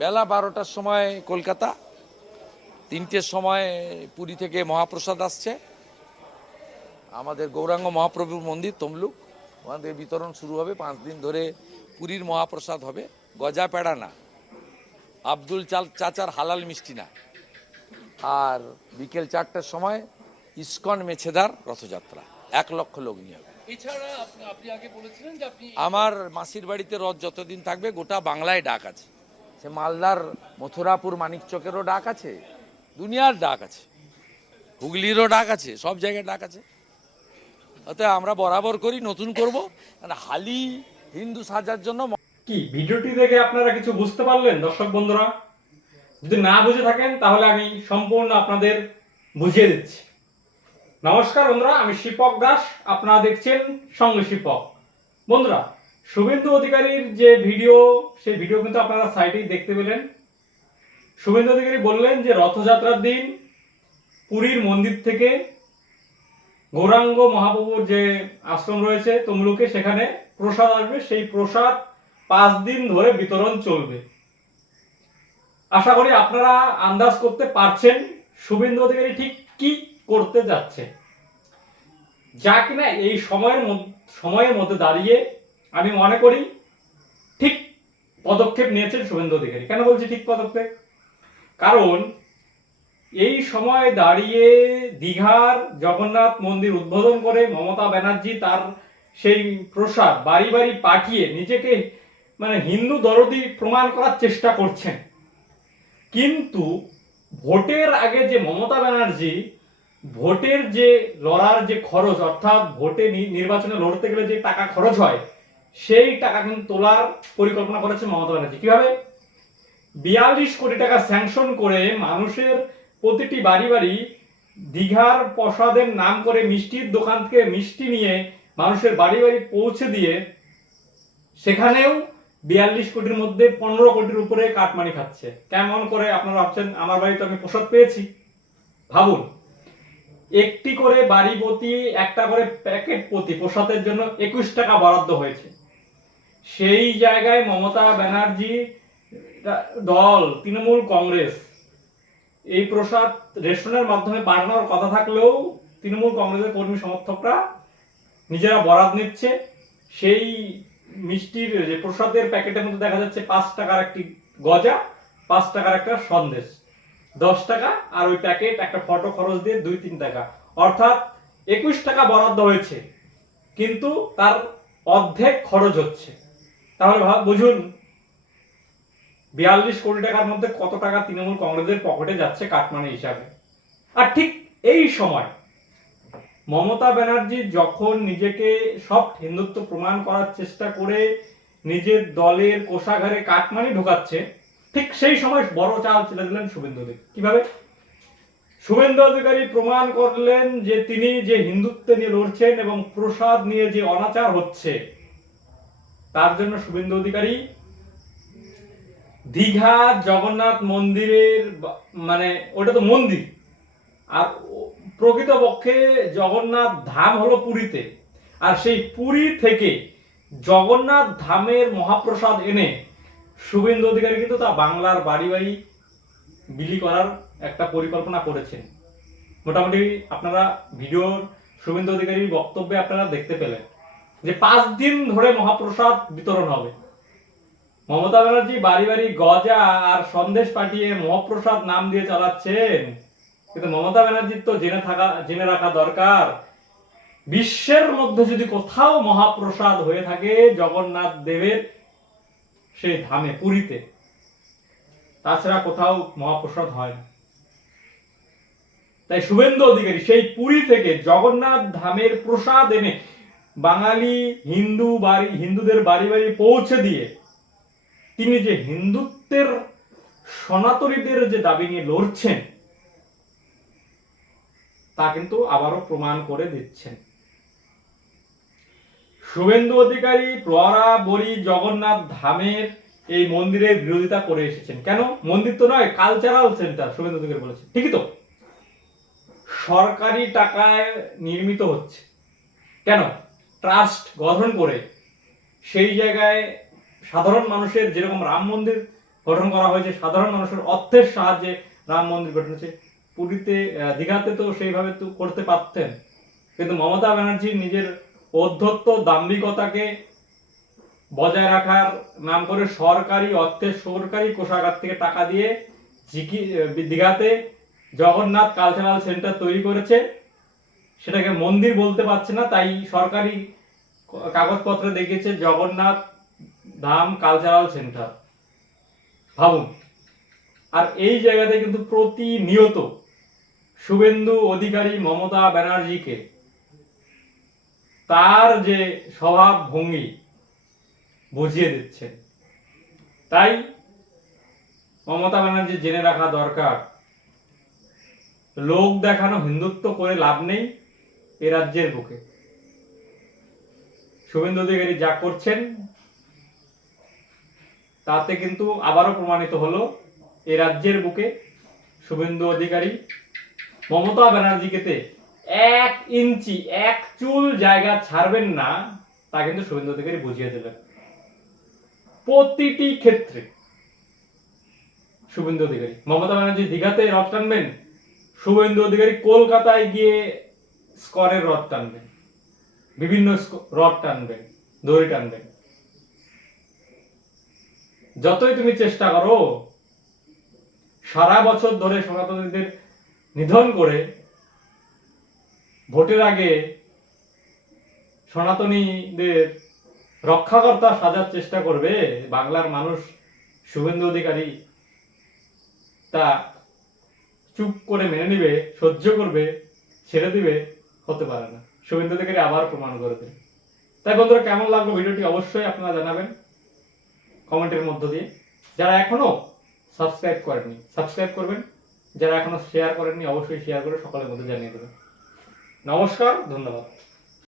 বেলা 12টার সময় কলকাতা, 3টের সময় পুরী থেকে মহাপ্রসাদ আসছে। আমাদের গৌরাঙ্গ মহাপ্রভুর মন্দির তমলুক, ওখান থেকে বিতরণ শুরু হবে। 5 দিন ধরে পুরীর মহাপ্রসাদ হবে, গজা পেড়া না, আব্দুল চাচার হালাল মিষ্টি না। আর বিকেল 4টার সময় ইস্কন মেছেদার রথযাত্রা, 1 লক্ষ লোক নিয়ে হবে। এছাড়া আপনি আগে বলেছিলেন যে আপনি আমার মাসির বাড়িতে রথ যতদিন থাকবে গোটা বাংলায় ডাক আছে। সে মালদার মথুরাপুর মানিকচকেরও ডাক আছে, দুনিয়ার ডাক আছে, হুগলিরও ডাক আছে, সব জায়গায় ডাক আছে। অতএব আমরা বরাবর করি, নতুন করব, কারণ হালি হিন্দু সাজার জন্য। কি ভিডিওটি দেখে আপনারা কিছু বুঝতে পারলেন দর্শক বন্ধুরা? যদি না বুঝে থাকেন তাহলে আমি সম্পূর্ণ আপনাদের বুঝিয়ে দিচ্ছি। নমস্কার বন্ধুরা, আমি শিপক দাস, আপনারা দেখছেন সঙ্গে শিপক। বন্ধুরা, শুভেন্দু অধিকারীর যে ভিডিও, সেই ভিডিও কিন্তু আপনারা সাইটেই দেখতে পেলেন। শুভেন্দু অধিকারী বললেন যে রথযাত্রার দিন পুরীর মন্দির থেকে গৌরাঙ্গ মহাপ্রভুর যে আশ্রম রয়েছে তমলুকে, সেখানে প্রসাদ আসবে। সেই প্রসাদ 5 দিন ধরে বিতরণ চলবে। আশা করি আপনারা আন্দাজ করতে পারছেন শুভেন্দু অধিকারী ঠিক কি করতে যাচ্ছে, যা কিনা এই সময়ের মধ্যে দাঁড়িয়ে আমি মনে করি ঠিক পদক্ষেপ নিয়েছেন শুভেন্দু অধিকারী। কেন বলছি ঠিক পদক্ষেপ? কারণ এই সময় দাঁড়িয়ে দীঘার জগন্নাথ মন্দির উদ্বোধন করে মমতা ব্যানার্জি তার সেই প্রসাদ বাড়ি বাড়ি পাঠিয়ে নিজেকে হিন্দু দরদি প্রমাণ করার চেষ্টা করছেন। কিন্তু ভোটের আগে যে মমতা ব্যানার্জি ভোটের যে লড়ার যে খরচ, অর্থাৎ ভোটে নির্বাচনে লড়তে গেলে যে টাকা খরচ হয়, সেই টাকা কিন্তু তোলার পরিকল্পনা করেছে মমতা ব্যানার্জি। কিভাবে? 42 কোটি টাকা স্যাংশন করে মানুষের প্রতিটি বাড়ি বাড়ি দীঘার প্রসাদের নাম করে মিষ্টির দোকান থেকে মিষ্টি নিয়ে মানুষের বাড়ি বাড়ি পৌঁছে দিয়ে সেখানেও 42 কোটির মধ্যে 15 কোটির উপরে কাটমানি খাচ্ছে। কেমন করে? আপনারা ভাবছেন আমার বাড়িতে আমি প্রসাদ পেয়েছি। ভাবুন, একটি করে বাড়ি প্রতি একটা করে প্যাকেট প্রতি প্রসাদের জন্য 21 টাকা বরাদ্দ হয়েছে। সেই জায়গায় মমতা ব্যানার্জি দল তৃণমূল কংগ্রেস এই প্রসাদ রেশনের মাধ্যমে বাড়ানোর কথা থাকলেও তৃণমূল কংগ্রেসের কর্মী সমর্থকরা নিজেরা বরাদ নিচ্ছে। সেই মিষ্টির যে প্রসাদের প্যাকেটের মধ্যে দেখা যাচ্ছে 5 টাকার একটি গজা, 5 টাকার একটা সন্দেশ, 10 টাকা, আর ওই প্যাকেট একটা ফটো খরচ দিয়ে 2-3 টাকা, অর্থাৎ 21 টাকা বরাদ্দ হয়েছে, কিন্তু তার অর্ধেক খরচ হচ্ছে। তাহলে বুঝুন 42 কোটি টাকার মধ্যে কত টাকা তৃণমূল কংগ্রেসের পকেটে যাচ্ছে কাটমানি হিসাবে। আর ঠিক এই সময় মমতা ব্যানার্জি যখন নিজেকে সফট হিন্দুত্ব প্রমাণ করার চেষ্টা করে নিজের দলের কোষাগারে কাটমানি ঢোকাচ্ছে, ঠিক সেই সময় বড় চাল ছেড়ে দিলেন শুভেন্দু অধিকারী। কিভাবে? শুভেন্দু অধিকারী প্রমাণ করলেন যে তিনি যে হিন্দুত্ব নিয়ে লড়ছেন এবং প্রসাদ নিয়ে যে অনাচার হচ্ছে, তার জন্য শুভেন্দু অধিকারী দীঘা জগন্নাথ মন্দিরের ওটা তো মন্দির, আর প্রকৃতপক্ষে জগন্নাথ ধাম হলো পুরীতে, আর সেই পুরী থেকে জগন্নাথ ধামের মহাপ্রসাদ এনে শুভেন্দু অধিকারী কিন্তু তা বাংলার বাড়ি বাড়ি বিলি করার একটা পরিকল্পনা করেছেন। মোটামুটি আপনারা ভিডিওর শুভেন্দু অধিকারীর বক্তব্যে আপনারা দেখতে পেলেন যে 5 দিন ধরে মহাপ্রসাদ বিতরণ হবে। মমতা ব্যানার্জি বাড়ি বাড়ি গজা আর সন্দেশ পাঠিয়ে মহাপ্রসাদ নাম দিয়ে চালাচ্ছেন, কিন্তু মমতা ব্যানার্জির তো জেনে রাখা দরকার, বিশ্বের মধ্যে যদি কোথাও মহাপ্রসাদ হয়ে থাকে জগন্নাথ দেবের সেই ধামে পুরীতে, তাছাড়া কোথাও মহাপ্রসাদ হয় না। তাই শুভেন্দু অধিকারী সেই পুরী থেকে জগন্নাথ ধামের প্রসাদ এনে বাঙালি হিন্দুদের বাড়ি বাড়ি পৌঁছে দিয়ে তিনি যে হিন্দুত্বের সনাতনীদের যে দাবি নিয়ে লড়ছেন, তা কিন্তু আবারও প্রমাণ করে দিচ্ছেন। শুভেন্দু অধিকারী বরাবরই জগন্নাথ ধামের এই মন্দিরের বিরোধিতা করে এসেছেন। কেন? মন্দির তো নয়, কালচারাল সেন্টার শুভেন্দু অধিকারী বলেছে। ঠিকই তো, সরকারি টাকায় নির্মিত হচ্ছে। কেন? ট্রাস্ট গঠন করে সেই জায়গায় সাধারণ মানুষের যেরকম রাম মন্দির গঠন করা হয়েছে সাধারণ মানুষের অর্থের সাহায্যে রাম মন্দির গঠন হয়েছে। পুরীতে দীঘাতে তো সেইভাবে তো করতে পারতেন, কিন্তু মমতা ব্যানার্জি নিজের ঔদ্ধত্য দাম্ভিকতাকে বজায় রাখার নাম করে সরকারি অর্থে সরকারি কোষাগার থেকে টাকা দিয়ে দীঘাতে জগন্নাথ কালচারাল সেন্টার তৈরি করেছে। সেটাকে মন্দির বলতে পারছে না, তাই সরকারি কাগজপত্রে দেখিয়েছে জগন্নাথ ধাম কালচারাল সেন্টার। ভাবুন। আর এই জায়গাতে কিন্তু প্রতিনিয়ত শুভেন্দু অধিকারী মমতা ব্যানার্জিকে তার যে স্বভাব ভঙ্গি বুঝিয়ে দিচ্ছেন। তাই মমতা ব্যানার্জি জেনে রাখা দরকার, লোক দেখানো হিন্দুত্ব করে লাভ নেই এ রাজ্যের বুকে। শুভেন্দু অধিকারী যা করছেন তাতে কিন্তু আবারও প্রমাণিত হলো এ রাজ্যের বুকে শুভেন্দু অধিকারী মমতা ব্যানার্জিকে 1 ইঞ্চি 1 চুল জায়গা ছাড়বেন না, তা কিন্তু শুভেন্দু অধিকারী বুঝিয়ে দিলেন। প্রতিটি ক্ষেত্রে শুভেন্দু অধিকারী, মমতা ব্যানার্জি দীঘাতে রথ টানবেন, শুভেন্দু অধিকারী কলকাতায় গিয়ে স্কনের রথ টানবেন, বিভিন্ন রথ টানবেন, দড়ি টানবেন। যতই তুমি চেষ্টা করো, সারা বছর ধরে সনাতনীদের নিধন করে ভোটের আগে সনাতনীদের রক্ষাকর্তা সাজার চেষ্টা করবে বাংলার মানুষ, শুভেন্দু অধিকারী তা চুপ করে মেনে নিবে, সহ্য করবে, ছেড়ে দিবে? হতে পারে না। শুভেন্দু অধিকারী আবার প্রমাণ করে দেবে। তাই বন্ধুরা, কেমন লাগলো ভিডিওটি অবশ্যই আপনারা জানাবেন কমেন্টের মধ্য দিয়ে। যারা এখনো সাবস্ক্রাইব করেননি সাবস্ক্রাইব করবেন, যারা এখনো শেয়ার করেননি অবশ্যই শেয়ার করে সকলের মধ্যে জানিয়ে দেবেন। নমস্কার, ধন্যবাদ।